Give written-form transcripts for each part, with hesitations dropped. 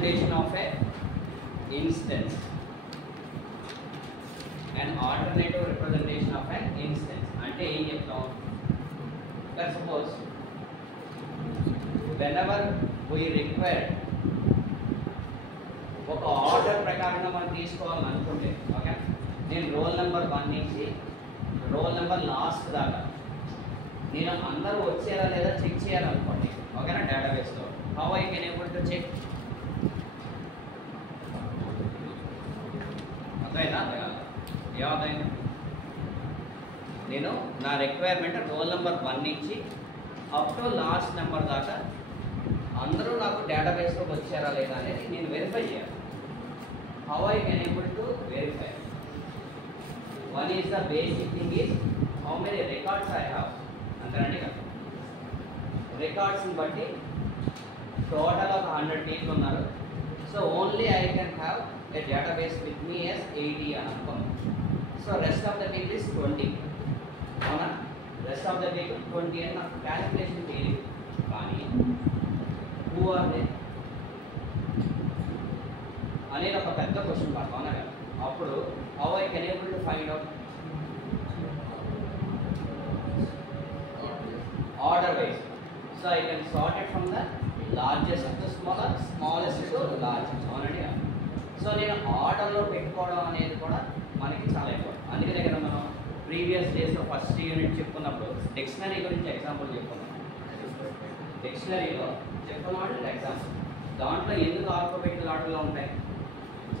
representation of a instance, an alternative representation of an instance. అంటే ఏం చెప్తాం? Let's suppose whenever we require ఒక order ప్రకారంగా మనం తీసుకోవాలని అనుకుంటే, ఓకే, నేను రోల్ నెంబర్ 1 నుంచి రోల్ నెంబర్ లాస్ట్ దాకా నేను అందరూ వచ్చేలా లేదా చెక్ చేయాలనుకోండి, ఓకేనా, డేటాబేస్లో. How I can able to check? అర్థమైందా? ఏమర్థమైంది? నేను నా రిక్వైర్మెంట్ రోల్ నెంబర్ 1 నుంచి అప్ టు లాస్ట్ నెంబర్ దాకా అందరూ నాకు డేటాబేస్లోకి వచ్చారా లేదా అనేది నేను వెరిఫై చేయాలి. How I can able to verify? One is the basic thing is how many records I have. అంతేనండి కదా. రికార్డ్స్ని బట్టి టోటల్ ఒక 100 people ఉన్నారు. So only I can have a database with me as 80 అని అనుకోండి. So rest of the people is 20. అవునా? Rest of the people 20 అని నాకు క్యాలిక్యులేషన్ తెలియదు. కానీ హూ ఆర్ దే అనేది ఒక పెద్ద క్వశ్చన్ మార్క్. అవునా కదా. అప్పుడు how I can able to find out? Order wise. So I can sort it from the largest to smaller, smallest to large. అవునండి. సో నేను ఆర్డర్లో పెట్టుకోవడం అనేది కూడా మనకి చాలా ఇంపార్టెంట్. అందుకనే కదా మనం ప్రీవియస్ డేస్లో ఫస్ట్ యూనిట్ చెప్పుకున్నప్పుడు డిక్షనరీ గురించి ఎగ్జాంపుల్ చెప్పుకున్నాం. డిక్షనరీలో చెప్పుకున్నాడు ఎగ్జాంపుల్. దాంట్లో ఎందుకు ఆల్ఫాబెటికల్ ఆర్డర్లో ఉంటాయి?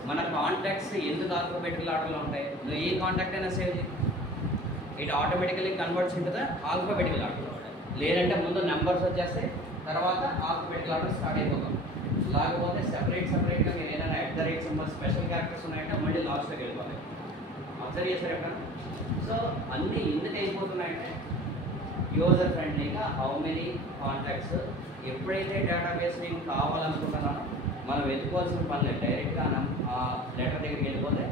మన కాంటాక్ట్స్ ఎందుకు ఆల్ఫాబెటికల్ ఆర్డర్లో ఉంటాయి? నువ్వు ఏ కాంటాక్ట్ అయినా సేవ్ చేయి, it automatically converts into the alphabetical order. లేదంటే ముందు నెంబర్స్ వచ్చేస్తే తర్వాత ఆల్ఫాబెటికల్ ఆర్డర్ స్టార్ట్ అయిపోతాం. లేకపోతే సెపరేట్గా మీరు ఏదైనా @ సింబల్ స్పెషల్ క్యారెక్టర్స్ ఉన్నాయంటే మళ్ళీ లాస్ట్లోకి వెళ్ళిపోతాయి. అబ్జర్వ్ చేశారు ఎప్పుడన్నా? సో అన్నీ ఎందుకు అయిపోతున్నాయంటే యూజర్ ఫ్రెండ్లీగా హౌ మెనీ కాంటాక్ట్స్. ఎప్పుడైతే డేటాబేస్ నేను కావాలనుకుంటున్నానో మనం వెతుకోవాల్సిన పని లేదు, డైరెక్ట్గా ఆ లెటర్ దగ్గరికి వెళ్ళిపోతే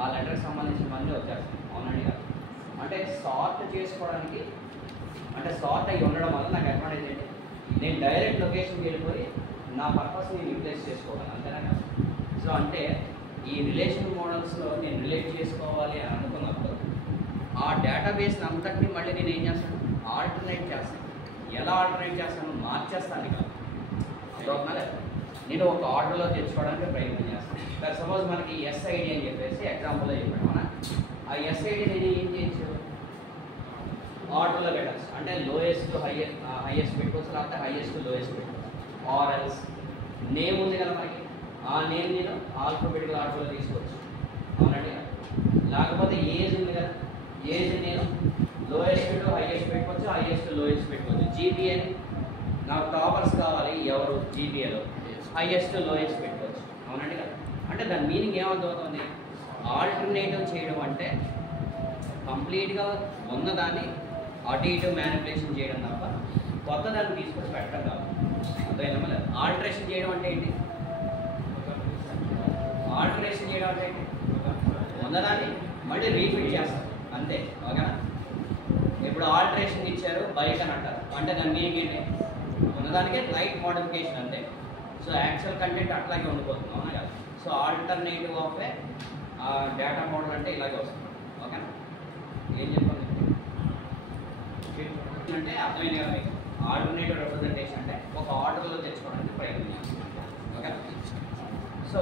ఆ లెటర్కి సంబంధించిన పనులు వచ్చేస్తాయి. అవునండి కదా. అంటే సార్ట్ చేసుకోవడానికి, అంటే సార్ట్ అయ్యి ఉండడం వల్ల నాకు అడ్వాంటేజ్ ఏంటి? నేను డైరెక్ట్ లొకేషన్కి వెళ్ళిపోయి నా పర్పస్ని నేను యూటిలైజ్ చేసుకోవాలి. అంతేనా కదా. సో అంటే ఈ రిలేషన్ మోడల్స్లో నేను రిలేట్ చేసుకోవాలి అని అనుకున్నప్పుడు ఆ డేటాబేస్ని అంతటిని మళ్ళీ నేను ఏం చేస్తాను? ఆల్టర్నేట్ చేస్తాను. ఎలా ఆల్టర్నేట్ చేస్తాను? మార్చేస్తాను కాదు. అర్థమవుతుందా లేదా? నేను ఒక ఆర్డర్లో తెచ్చుకోవడానికి ప్రయత్నం చేస్తాను. ఫర్ సపోజ్ మనకి ఎస్ఐడి అని చెప్పేసి ఎగ్జాంపుల్లో చెప్పాను. అవునా? ఆ ఎస్ఐడి నేను ఏం చేయొచ్చు? ఆర్డర్లో పెట్టచ్చు. అంటే లోయెస్ట్ హైయెస్ట్ పెట్టుకోవచ్చు, లేకపోతే హైయెస్ట్ లోయెస్ట్ పెట్టుకోవచ్చు. ఆర్ఎల్స్ నేమ్ ఉంది కదా మనకి, ఆ నేమ్ నేను ఆల్ఫాబెటికల్ ఆర్డర్లో తీసుకోవచ్చు. అవునండి. లేకపోతే ఏజ్ ఉంది కదా, ఏజ్ నేను లోయెస్ట్ టు హైయెస్ట్ పెట్టుకోవచ్చు, హైయెస్ట్ లోయెస్ట్ పెట్టుకోవచ్చు. జీపీఏని నాకు టాపర్స్ కావాలి ఎవరు జీపీఏలో, హైయెస్ట్ లోయెస్ట్ పెట్టుకోవచ్చు. అవునండి కదా. అంటే దాని మీనింగ్ ఏమర్థమవుతుంది? ఆల్టర్నేటివ్ చేయడం అంటే కంప్లీట్గా ఉన్నదాన్ని అటు ఇటు మ్యానిపులేషన్ చేయడం తప్ప కొత్త దాన్ని తీసుకొచ్చి పెట్టడం కాదు. అర్థమైందా? లేదు. ఆల్టరేషన్ చేయడం అంటే ఏంటి? ఆల్టరేషన్ చేయడం అంటే ఏంటి? ఉన్నదాన్ని మళ్ళీ రీఫిట్ చేస్తారు అంతే. ఓకేనా? ఇప్పుడు ఆల్టరేషన్ ఇచ్చారు బైక్ అని అంటారు. అంటే దాని మీనింగ్ ఏంటి? ఉన్నదానికే లైట్ మోడిఫికేషన్ అంతే. సో యాక్చువల్ కంటెంట్ అట్లాగే ఉండిపోతుంది. అవునా కదా. So alternative of A data model అంటే ఇలాగే వస్తుంది. ఓకేనా? ఏం చెప్పండి అంటే అర్థమైంది కదా మీకు? ఆల్టర్నేటివ్ రిప్రజెంటేషన్ అంటే ఒక ఆర్డర్లో తెచ్చుకోవడానికి ప్రయత్నం చేస్తాం. ఓకే. సో